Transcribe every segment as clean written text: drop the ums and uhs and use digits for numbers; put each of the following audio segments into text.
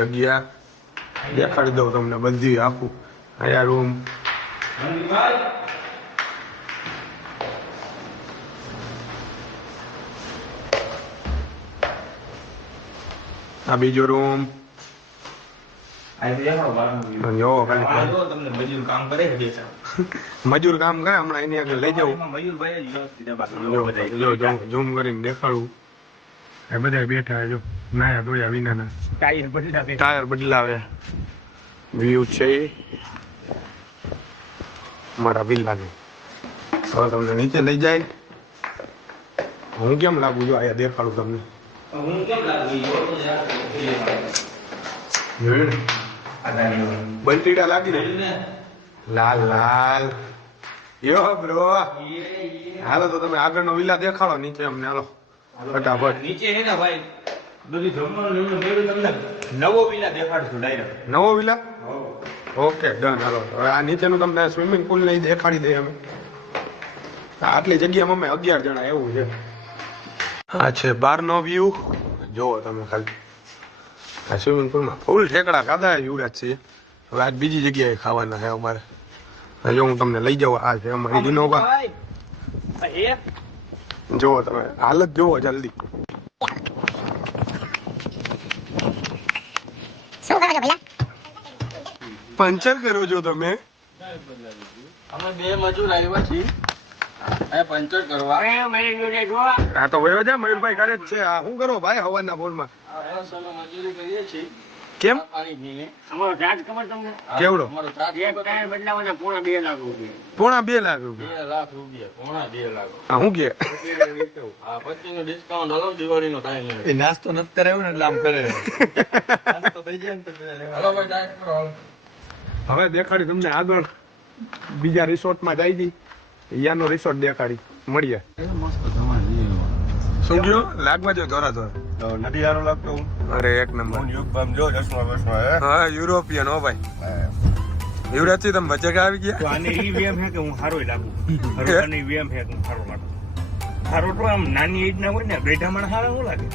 જગ્યા દેખાડી દઉં તમને બધી આખું અહીંયા રૂમ આ બીજો રૂમ મજૂર કામ કરે હમણાં એની આગળ લઈ જવું ઝૂમ કરીને દેખાડું એ બધા બેઠા જો નાયા ધોયા વિનાના ટાયર બદલાવે વ્યૂ છે મારા વિલ્લાનું. હવે તમને નીચે લઈ જાય હું કેમ લાગુ જો અહીંયા દેખાડું તમને બંટીડા લાગી ને લાલ લાલ યો બ્રો હાલો તો તમે આગળનો વિલા દેખાડો નીચે અમને હાલો ફટાફટ નીચે હે ને ભાઈ બધી જમવાનું તમને નવો વિલા દેખાડશું ડાયરેક્ટ નવો વિલા ઓકે ડન હાલો હવે આ નીચેનું તમને સ્વિમિંગ પુલ ને દેખાડી દઈએ અમે આટલી જગ્યામાં અમે 11 જણા એવું છે. આ છે બહારનો વ્યૂ જોવો તમે ખાલી આ સ્વિમિંગ પુલમાં ફૂલ ઠેકડા ખાધા એવડા જ છે. હવે આજ બીજી જગ્યાએ ખાવાના છે અમારે જો હું તમને લઈ જાઉં. આ છે અમારી વિનોબા જોવો તમે હાલત જોવો જલ્દી પંચર કરો છો તમે અમે બે મજૂર આવ્યા છીએ આ પંચર કરવા હા તો વયો જા મયુરભાઈ કરે જ છે. આ શું કરો ભાઈ હવાના બોલમાં મજૂરી કરીએ છીએ કેમ અમારો ચાર્જ ખબર તમને કેવડો અમારો ચાર્જ એક ટાયર બદલાવાના પોણા 2 લાખ રૂપિયા પોણા 2 લાખ રૂપિયા 2 લાખ રૂપિયા પોણા 2 લાખ હા હું કે આ પછીનો ડિસ્કાઉન્ટ હાલો દિવાળીનો ટાઈમ એ નાસ્તો નથી કરાવ્યો ને એટલે આમ કરે નાસ્તો થઈ જાય ને તો હાલો ભાઈ ટાઈમ કરો હવે દેખાડી તમને આગળ બીજા રિસોર્ટમાં જાય દી યાનો રિસોર્ટ દેખાડી મળીએ. શું ગયો લાગવા જો ધોરા ધોરા નથી સારું લાગતો. અરે એક નંબર જો ચશ્મા બસમાં હા યુરોપિયન હો ભાઈ યુવરાજથી તમે વચ્ચે આવી ગયા તો આને ઈ વેમ હે કે હું સારો લાગુ હરોની વેમ હે કે હું સારો લાગુ સારો તો આમ નાની એજ ના હોય ને બેઠા માણસ સારા હું લાગે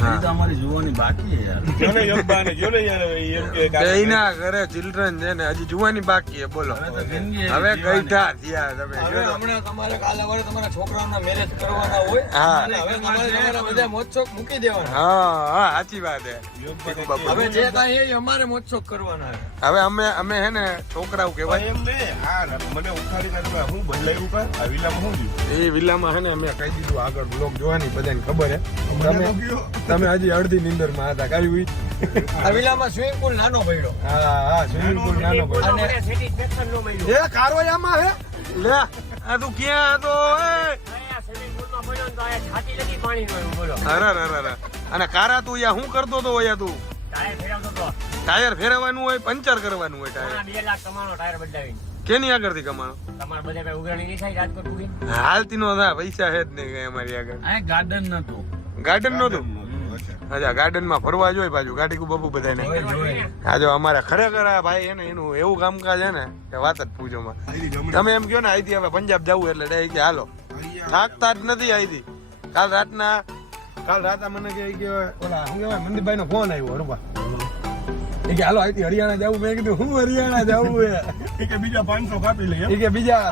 તો અમારી જોવાની બાકી છે યાર. જોને યોગબાને જોને યાર એમ કે એના ઘરે ચિલ્ડ્રન છે ને હજી જોવાની બાકી છે બોલો હવે ગઈઠા થયા તમે હવે હમણાં તમારે કાલે વળે તમારા છોકરાઓના મેરેજ કરવાના હોય હા અને હવે તમારા બધા મોજશોખ મૂકી દેવાના. હા હા સાચી વાત છે. હવે જે કાંઈ એ અમારે મોજશોખ કરવાના છે. હવે અમે હે ને છોકરાઓ કહેવાય એમ ને આ મને ઉખાડી કાઢવા હું બદલાયું કા આ વિલામાં હું એ વિલામાં હે ને અમે કહી દીધું આગળ બ્લોગ જોવાની બધાને ખબર હે. તમે હજી અડધી નીંદર માં હતા કાઈ આ વિલામાં સ્વિમિંગ પુલ નાનો પડ્યો. હા સ્વિમિંગ પુલ નાનો પડ્યો અને સેટિસ્ફેક્શન નો મળ્યું એ કારોયામાં હે લે આ તું ક્યાં હતો એ આયા સ્વિમિંગ પુલ માં પડ્યો તો આયા છાતી લગી પાણી નો બોલો અરે અને કારા તું યા શું કરતો તો યા તું ટાયર ફેરવતો તો ટાયર ફેરવવાનું હોય પંચર કરવાનું હોય ટાયર 2 લાખ કમાણો ટાયર બદલાવીને કેની આગળથી કમાણો તમારે બધા કઈ ઉઘરાણી નહીં થાય રાજકોટ સુધી હાલતી નો થા પૈસા હે જ નહીં કઈ અમારી આગળ આ ગાર્ડન નતું. ગાર્ડન નતું અચ્છા ગાર્ડન માં ફરવા જોઈએ પાછું ગાડી બાબુ બધાને હા જો અમારે ખરેખર આ ભાઈ એને એનું એવું કામકાજ હે ને કે વાત જ પૂછો માં. તમે એમ કહો ને અહીંથી હવે પંજાબ જવું એટલે ડાયરેક્ટ કે હાલો થાકતા જ નથી અહીંથી. કાલ રાત મને કે ઓલા શું કહેવાય મંદિરભાઈ નો ફોન આવ્યો હરબા એ કે હાલો અહીંથી હરિયાણા જવું. મેં કીધું હું હરિયાણા જવું એ કે બીજા 500 કાપી લે એ કે બીજા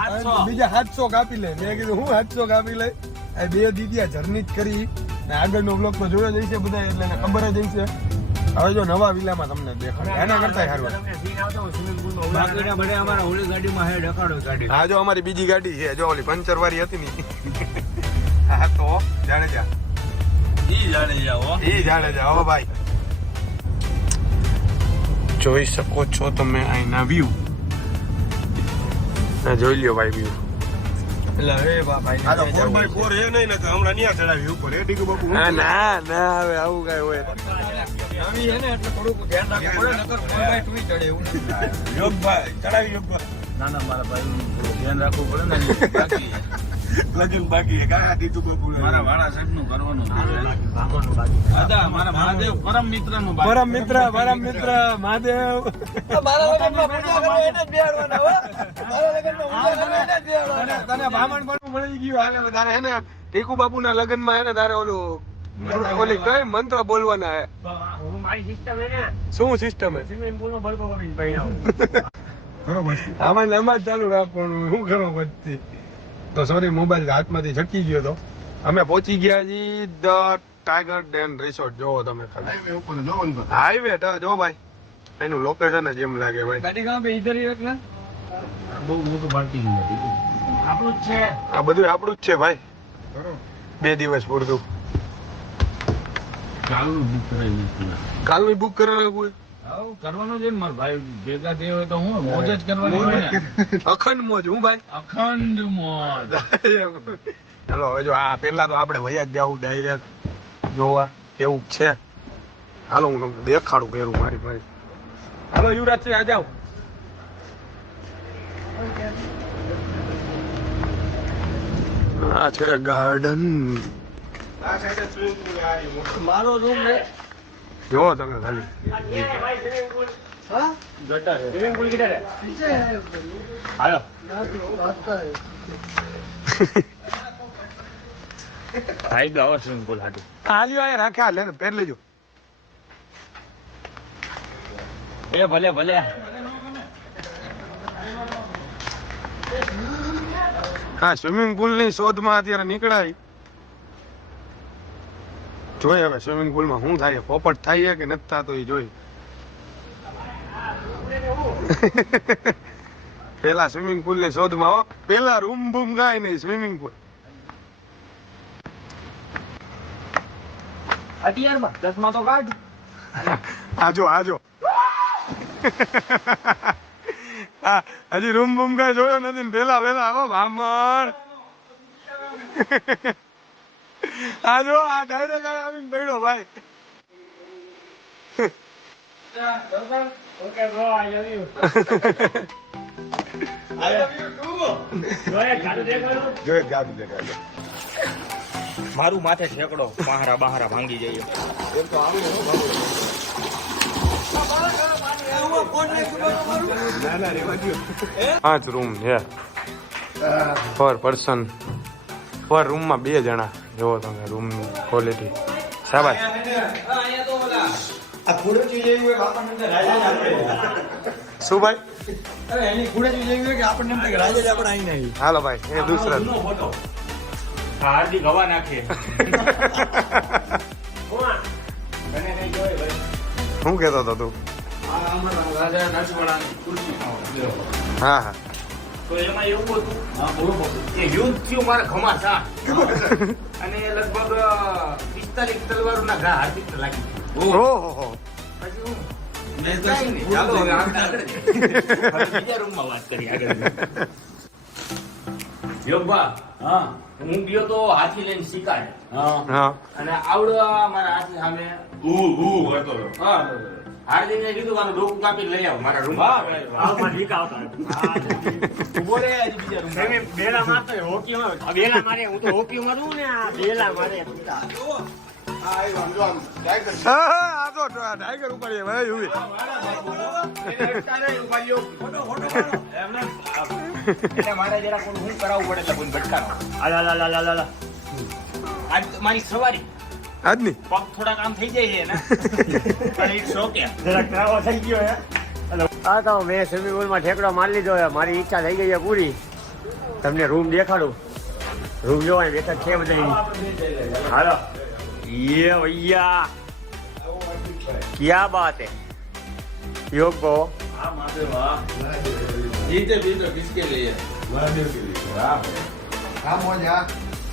700 કાપી લે. મેં કીધું હું 700 કાપી લે. આ બે દીદીયા જર્ની જ કરી ને આગળનો બ્લોક તો જોયો જ હશે બધા એટલે ખબર જ હશે. હવે જો નવા વિલામાં તમને દેખાડે એના કરતા સારું. તમને સીન આવતો સ્વિમિંગ પુલ માં બાકીના બધા અમારા ઓલી ગાડીમાં હે ડકાડો ગાડી. હા જો અમારી બીજી ગાડી છે જો ઓલી પંચર વાળી હતી ને હા તો જાડેજા હો ભાઈ. જોઈ શકો છો તમે અહીંના વ્યૂ જોઈ લ્યો ભાઈ વ્યૂ. એટલે હવે ભાઈ આ તો 4x4 હે નહીં ને તો હમણાં ન્યા ચડાવી ઉપર એ ડીગુ બાપુ ના હવે આવું કઈ હોય નવી હે ને એટલે થોડુંક ધ્યાન રાખવું પડે નકર 4x2 ચડે એવું નથી. યોગભાઈ ચડાવી યોગભાઈ ના મારા ભાઈ ધ્યાન રાખવું પડે ને બાકી લગન બાકી હે કા દીધું બાપુ મારા વાળા સાહેબ નું કરવાનું દાદા મારા મહાદેવ પરમ મિત્ર નું પરમ મિત્ર મહાદેવ મારા લગનમાં પૂજા કરે એને જ બેહાડવાના હો. મારા લગનમાં પૂજા કરે એને જ બેહાડવાના. તને બ્રાહ્મણ પણ મળી ગયું હાલે તારે હે ને ટીકુ બાપુ ના લગ્ન માં હે ને તારે ઓલું ઓલી કઈ મંત્ર બોલવાના હે મારી સિસ્ટમ હે ને શું સિસ્ટમ હે સ્વિમિંગ પૂલનો બલ્બ કરીને પૈણા આમાં નમાજ ચાલુ રાખવાનું શું કરો પછી તો સોરી મોબાઈલ હાથમાંથી છટકી ગયો તો અમે પહોંચી ગયા જી ધ ટાઈગર ડેન રિસોર્ટ જોવો તમે ખાલી હાઈવે જો ભાઈ એનું લોકેશન જ એમ લાગે ભાઈ ગાડી કહાં पे इधर ही रखना બહુ મોટું પાર્કિંગ આપણું જ છે આ બધું આપણું જ છે ભાઈ 2 દિવસ પૂરતું કાલનું બુક કરાવી કાલની બુક કરાવે કોઈ આવ કરવાનો છે ને મારા ભાઈ ભેગા થયો હોય તો હું મોજ જ કરવાની હોય ને અખંડ મોજ હું ભાઈ અખંડ મોજ ચાલો હવે જો આ પેલા તો આપણે વયા જ જાવું ડાયરેક્ટ જોવા કેવું છે હાલો હું તમને દેખાડું પેરું મારી ભાઈ હાલો યુવરાજ છે આ જાઓ આ છે ગાર્ડન મારો રૂમ રે જોવો તમે ખાલી હા સ્વિમિંગ પૂલ કિધર है હાલો ભાઈ ગાવ સ્વિમિંગ પૂલ હાટુ હાલ્યો આ રાખ્યા લે પહેર લેજો એ ભલે ભલે હા સ્વિમિંગ પુલ ની શોધમાં અત્યારે નીકળાય જોઈએ હવે સ્વિમિંગ પુલ માં શું થાય પોપટ થાય કે નથી થતો એ જોઈ પેલા સ્વિમિંગ પુલ ની શોધમાં હો પેલા રૂમ બૂમ ગાય નહીં સ્વિમિંગ પુલ અત્યારમાં 10 માં તો કાઢ આજો હા હજી રૂમ બૂમ કાંઈ જોયો નથી ને પેલા આવો ભામણ આજો આ ડાયરેક્ટ આવીને પડ્યો ભાઈ okay bro I love you જોયે ગાડી દેખાડો મારું માથે ઠેકડો બહારા ભાંગી જાય પાંચ રૂમ છે પર પર્સન પર રૂમમાં 2 જણા જોવો તમે રૂમ ક્વોલિટી શાબાશ શું ભાઈ હાલો ભાઈ એ દૂસરા હાર્દિક હવા નાખે શું કહેતો હતો તું હા હા તો એમાં એવું હતું કે યુદ્ધ થયું મારા ઘમાસા અને લગભગ 45 તલવારોના ઘા હાર્દિક લાગી ઓહો પછી હું ચાલો હવે આપણે આગળ બીજા રૂમમાં વાત કરી આગળ યોગબા હા હું ગયો તો હાથી લઈને શિકાર હા અને આવડો મારા હાથી સામે હા હાર્દિકને કીધું મારું ડોકું કાપી લઈ આવ મારા રૂમમાં ઉભો રે હજી બીજા રૂમમાં બેલા મારતો હોકીમાં બેલા મારે હું તો હોકી મારું ને આ બેલા મારે આ તો ટાઈગર ઉપર ભાઈ ઉભી એટલે મારે જરા કોઈ હું કરાવવું પડે એટલે કોઈ ભટકાનો આજ મારી સવારી આજની પગ થોડાક આમ થઈ જાય છે ને પણ ઈ શોકે જરા કરાવો થઈ ગયો હે હા તો મેં સ્વિમિંગ પુલમાં ઠેકડો મારી લીધો હે મારી ઈચ્છા થઈ ગઈ છે પૂરી તમને રૂમ દેખાડું રૂમ જો અહીં બેઠા છે બધા હાલો ये भैया क्या बात है योग को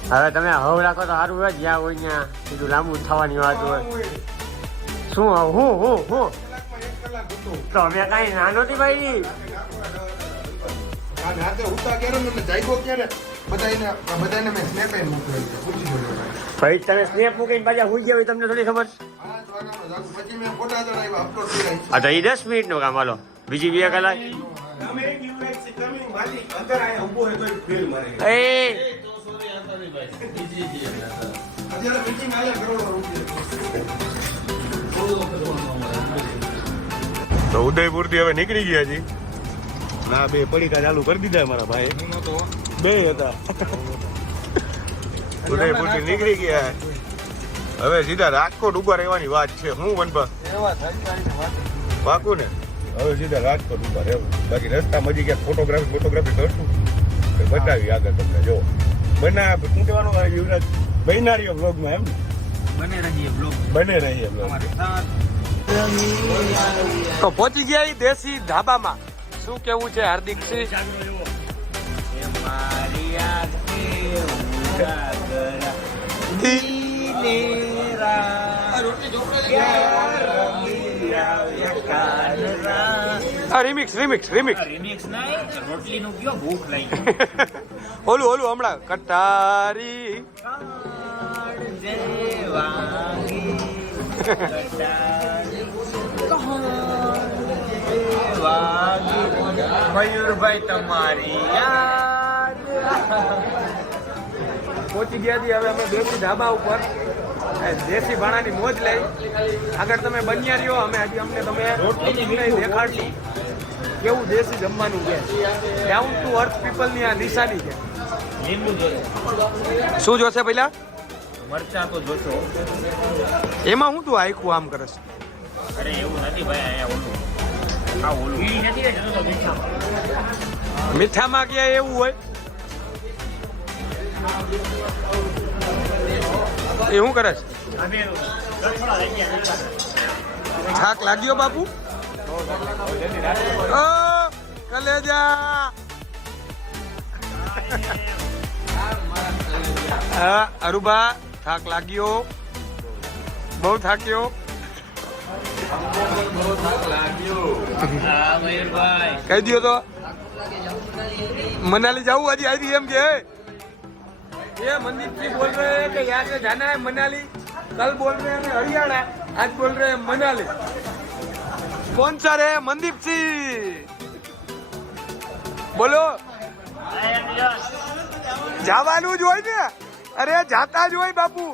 હવે તમે હવ રાખો તો સારું હોય જ્યાં હોય ત્યાં સીધું લાંબુ થવાની વાત હોય શું હું તો અમે કઈ નાનો થી ભાઈ ભાઈ તમે સ્નેપ મૂકીને પાછા હુઈ ગયા હોય તમને થોડી ખબર હા તો એ 10 મિનિટ નું કામ હાલો બીજી 2 કલાક તો ઉદયપુર થી હવે નીકળી ગયા છી ના 2 પડીકા ચાલુ કરી દીધા મારા ભાઈ 2 હતા ઉદયપુર થી નીકળી ગયા હવે સીધા રાજકોટ ઉભા રહેવાની વાત છે. હું વનભા પાકું ને? હવે સીધા રાજકોટ ઉભા રહેવું. બાકી રસ્તામાં હજી ક્યાંક ફોટોગ્રાફી કરશું તો બતાવી આગળ તમને. જો બના શું કહેવાનું યુવરાજ બહેનારીઓ બ્લોગમાં એમ બને રહીએ બ્લોગ. બને રહીએ બ્લોગ. અમારે સાથ તો પહોંચી ગયા ઈ દેશી ધાબામાં. શું કેવું છે હાર્દિક સિંહ? મારી આંખે ઉજાગરા રિમિક્સ રિમિક્સ નહીં, રોટલીનું કયો ભૂખ લાગી. ઓલું હમણાં કટારી મયુરભાઈ તમારી યાદ. પહોંચી ગયા છીએ હવે અમે દેશી ધાબા ઉપર. દેશી ભાણાની મોજ લઈ. આગળ તમે બન્યા રહ્યો. અમે હજી અમને તમે દેખાડશું કેવું દેશી જમવાનું છે. ડાઉન ટુ અર્થ પીપલની આ નિશાની છે. લીંબુ જોશે, શું જોશે પેલા? મરચા તો જોશો. એમાં હું તું આખું આમ કરસ? અરે એવું નથી ભાઈ, અહીંયા ઓલું આ ઓલું ઈ નથી ને, જતો તો મીઠામાં. મીઠામાં ક્યાં એવું હોય? એ શું કરે છે? થાક લાગ્યો બાપુ? ઓ કલેજા. હા અરુબા, થાક લાગ્યો? બહુ થાક્યો? હા મયુરભાઈ, કહી દો તો. मनाली जाऊँ आज आई एम के ये मनदीप जी बोल रहे हैं कि यहाँ से जाना है मनाली. कल बोल रहे हैं हरियाणा, आज बोल रहे हैं मनाली. कौन सा रे मनदीप सिंह? बोलो. જવાનું જ હોય ને. અરે જાતા જ હોય બાપુ.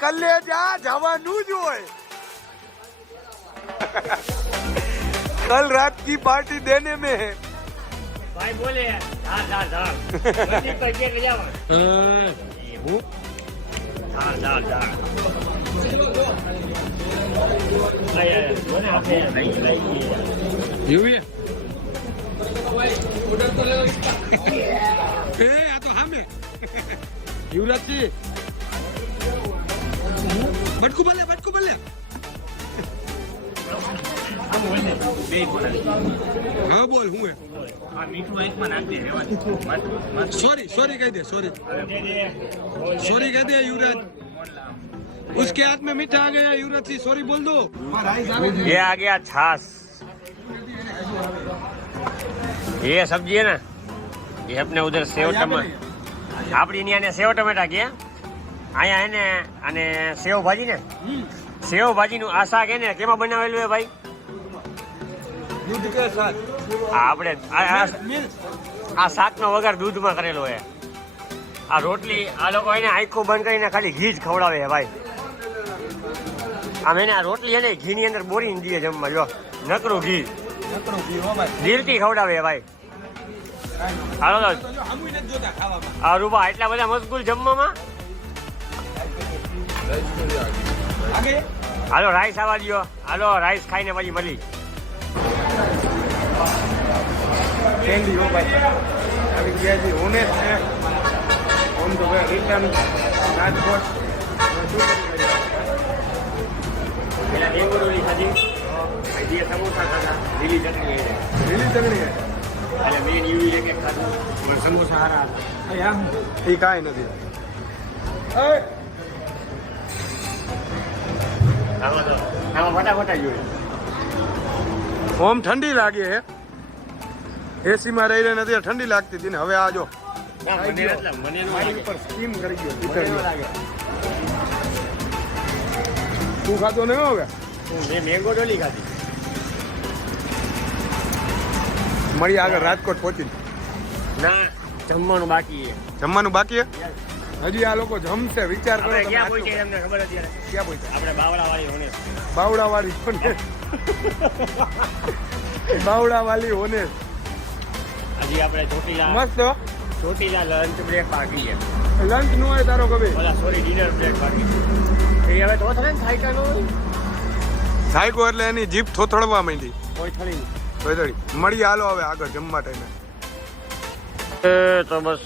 કલેજા જવાનું જ હોય. कल रात की पार्टी देने में है. ભાઈ બોલે ધાર ધાર ધાર બધી પર કે જાવ. હું ધાર ધાર ધાર આયા મને આપે લઈ યુવી ઓર્ડર તો લે. એ આ તો હામે યુવરાજ જી બટકુ ભલે બે બોલે. હા બોલ હું હે. આ મીઠું એકમાં નાખી દે રેવા. सॉरी कह दे सॉरी कह दे युवराज. उसके हाथ में मीठा आ गया. युवराज जी सॉरी बोल दो. ये आ गया छाछ. ये सब्जी है ना, ये अपने उधर सेव टमाटर, આપણી ત્યાં ને સેવ ટમેટા કે અહીંયા હે ને, અને સેવ ભાજી ને, સેવ ભાજીનું આ શાક હે ને કેમાં બનાવેલું હે ભાઈ? दूध के साथ. આ આપણે આ શાકનો વઘાર દૂધમાં કરેલો હે. આ રોટલી આ લોકો એને આખું બંધ કરીને ખાલી ઘી જ ખવડાવે છે ભાઈ. આમ એને આ રોટલી એને ઘીની અંદર બોરીને દે જમવા. જો નકરું ઘી દિલથી ખવડાવે છે ભાઈ. હાલો તો આ રૂપા એટલા બધા મશગુલ જમવામાં. હાલો રાઈસ આવવા દો. હાલો રાઈસ ખાઈને પછી મળી. કેન્ડી હો ભાઈ આવી ગયા છે. ઓનેસ છે on the way return Rajkot. પેલા ડેંગોરોલી ખાધી, બે સમોસા ખાધા, લીલી ચટણી લીલી ચટણી એટલે મેન યુવી એક ખાધું, પણ સમોસા હારા હતા. એ કાંઈ નથી. આમાં ફટાફટ જ હોય. ઓમ ઠંડી લાગે હે. એસી માં રહી નથી ઠંડી લાગતી હતી ને હવે આ જો મને એટલે મને નો મારી ઉપર સ્ટીમ કરી ગયો. તું ખાતો નહીં હવે? મેં મેંગો ડોલી ખાધી. મળી આગળ રાજકોટ પહોંચી. ના જમવાનું બાકી છે. જમવાનું બાકી હે? હજી આ લોકો જમશે. વિચાર કરો આપણે તમે ક્યાં આટલું. પહોંચે તમને ખબર હતી? ક્યાં પહોંચ્યા? આપણે બાવળા વાળી હોને. બાવડા વાળી હોને. બાવડા વાળી હોને હજી આપણે ચોટીલા મસ્ત. લંચ બ્રેક બાકી છે. લંચ નું હોય તારો કભી. ઓલા સોરી ડિનર બ્રેક બાકી છે. એ હવે તો થાય ને સાયકલ સાયકો એટલે એની જીપ થોથડવા માંડી. કોઈ થળી થોડી મળીએ હાલો હવે આગળ જમવા ટાઈમે. તો બસ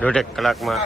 1.5 કલાકમાં